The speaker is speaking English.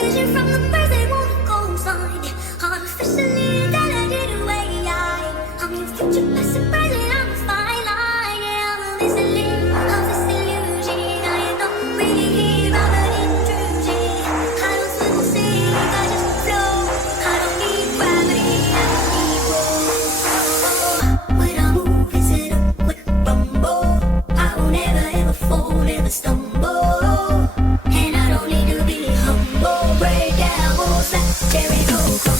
vision from the birds, they won't go sign. Artificially dilated away. I'm your future, past and present, I'm a fine line. Yeah, I'm a missing of this illusion. I am not really here, I'm an intrusion. I don't swim or sing, I just flow. I don't need gravity, I just need roll. When I move, it's in a quick rumble. I won't ever, ever fall, never stumble. And I don't need to be humble. Break down walls like Jericho.